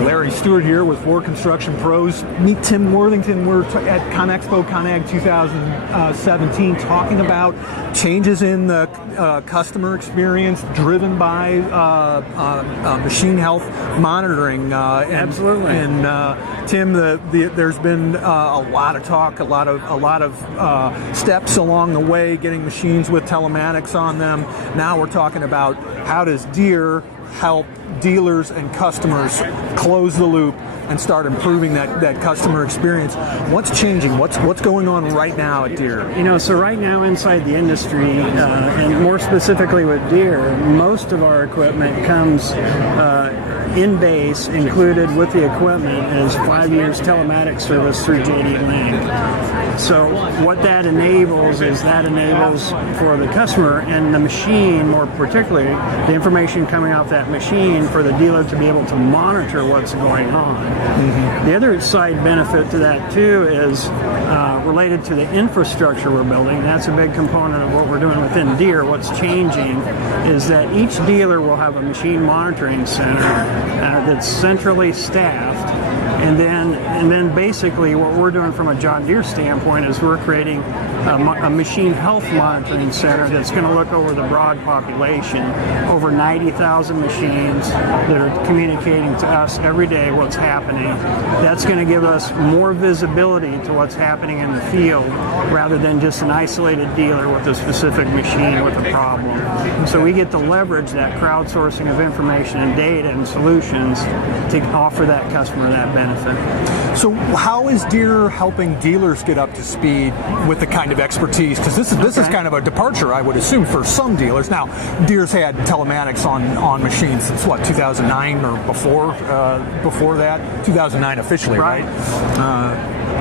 Larry Stewart here with Ford Construction Pros. Meet Tim Worthington. We're at CONEXPO-CON 2017 talking about changes in the customer experience driven by machine health monitoring. Absolutely. And Tim, there's been a lot of talk, a lot of steps along the way, getting machines with telematics on them. Now we're talking about how does Deere help dealers and customers close the loop and start improving that customer experience. What's changing? What's going on right now at Deere? So right now inside the industry, and more specifically with Deere, most of our equipment comes in base, included with the equipment, is 5 years telematics service through JD Link. So what that enables is for the customer and the machine, more particularly, the information coming off that machine for the dealer to be able to monitor what's going on. Mm-hmm. The other side benefit to that too is related to the infrastructure we're building. That's a big component of what we're doing within Deere. What's changing is that each dealer will have a machine monitoring center that's centrally staffed. And then basically what we're doing from a John Deere standpoint is we're creating a machine health monitoring center that's going to look over the broad population, over 90,000 machines that are communicating to us every day what's happening. That's going to give us more visibility to what's happening in the field rather than just an isolated dealer with a specific machine with a problem. So we get to leverage that crowdsourcing of information and data and solutions to offer that customer that benefit. So how is Deere helping dealers get up to speed with the kind of expertise? Because this is kind of a departure, I would assume, for some dealers. Now, Deere's had telematics on machines since what, 2009 or before that? 2009 officially, right?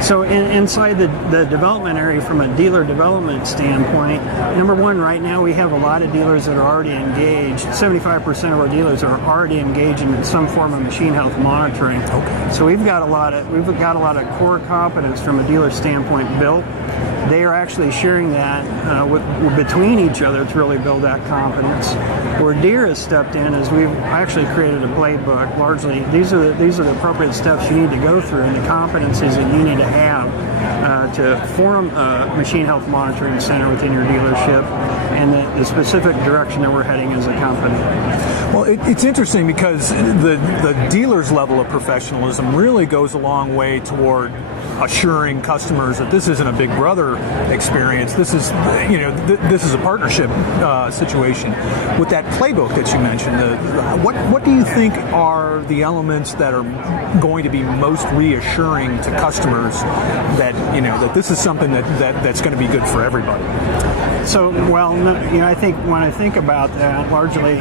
So inside the development area, from a dealer development standpoint, number one, right now we have a lot of dealers that are already engaged. 75% of our dealers are already engaged in some form of machine health monitoring. Okay. So we've got a lot of core competence from a dealer standpoint built. They are actually sharing that between each other to really build that competence. Where Deere has stepped in is we've actually created a playbook. Largely, these are the appropriate steps you need to go through and the competencies that you need to have to form a machine health monitoring center within your dealership, and the specific direction that we're heading as a company. Well, it's interesting because the dealer's level of professionalism really goes a long way toward assuring customers that this isn't a Big Brother experience. This is, this is a partnership situation. With that playbook that you mentioned, what do you think are the elements that are going to be most reassuring to customers that that this is something that's going to be good for everybody? So, I think when I think about that, largely,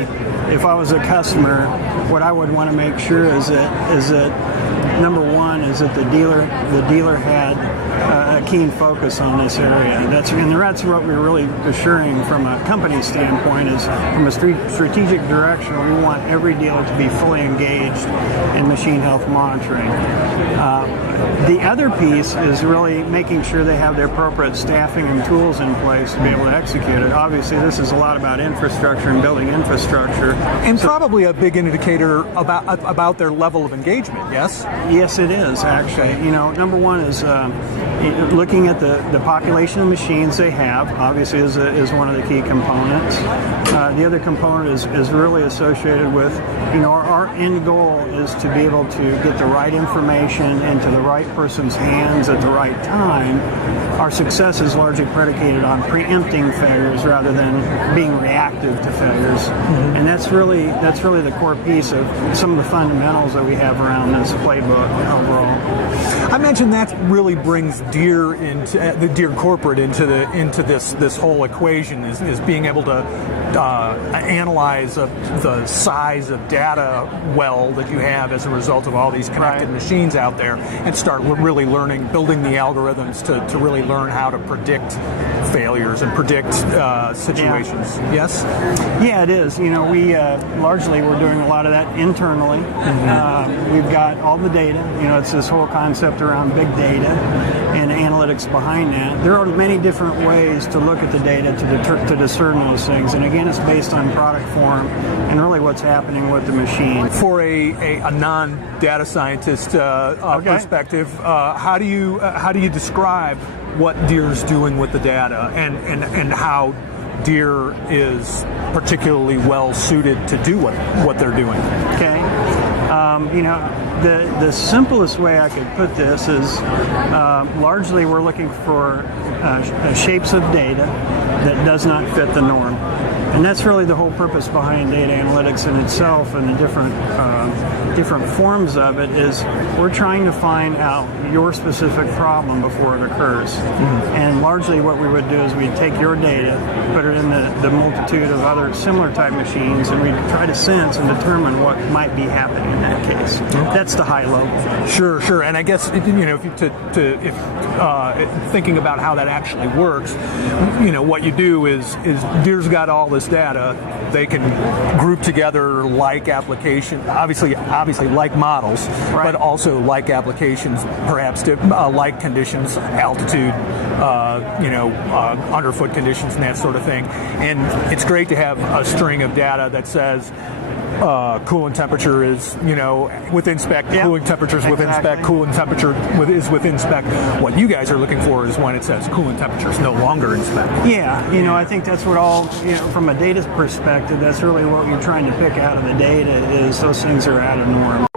if I was a customer, what I would want to make sure is that number one is that the dealer had a keen focus on this area. That's what we're really assuring from a company standpoint, is from a strategic direction. We want every dealer to be fully engaged in machine health monitoring. The other piece is really making sure they have the appropriate staffing and tools in place to be able to execute it. Obviously, this is a lot about infrastructure and building infrastructure. And probably a big indicator about their level of engagement, yes? Yes, it is, actually. Number one is looking at the population of machines they have, obviously, is one of the key components. The other component is really associated with, our end goal is to be able to get the right information into the right person's hands at the right time. Our success is largely predicated on preempting failures rather than being reactive to failures. Mm-hmm. And that's really the core piece of some of the fundamentals that we have around this playbook overall. I mentioned that really brings Deere into the Deere corporate into this whole equation is being able to analyze the size of data well that you have as a result of all these connected machines out there, and start really building the algorithms to really learn how to predict failures and predict situations. Yeah. Yes? Yeah, it is. We largely we're doing a lot of that internally. Mm-hmm. We've got all the data. It's this whole concept around big data and analytics behind that. There are many different ways to look at the data to discern those things. And again, it's based on product form and really what's happening with the machine. For a non-data scientist perspective, how do you describe what Deere's doing with the data and how Deere is particularly well suited to do what they're doing? Okay. The simplest way I could put this is largely we're looking for shapes of data that does not fit the norm. And that's really the whole purpose behind data analytics in itself, and the different forms of it is we're trying to find out your specific problem before it occurs. And largely what we would do is we'd take your data, put it in the multitude of other similar type machines, and we'd try to sense and determine what might be happening in that case. That's the high level. Sure. And I guess if thinking about how that actually works, what you do is Deere's got all this data. They can group together like application, obviously like models, right, but also like applications, perhaps to like conditions, altitude, underfoot conditions, and that sort of thing. And it's great to have a string of data that says coolant temperature is, within spec, cooling temperatures within spec, coolant temperature is within spec. What you guys are looking for is when it says coolant temperature is no longer in spec. I think that's what from a data perspective, that's really what you're trying to pick out of the data is those things are out of norm.